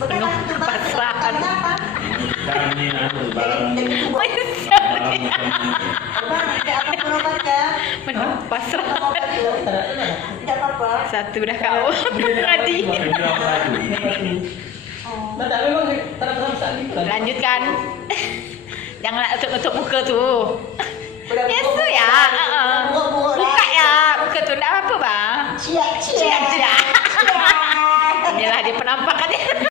Penuh pasrahan. Sekarang ini barang Penuh pasrahan. Tidak apa-apa. Satu dah kau. Tadi. Tak memang terang-terang saat itu. Lanjutkan. Jangan nak tutup muka tu. Biasa ya.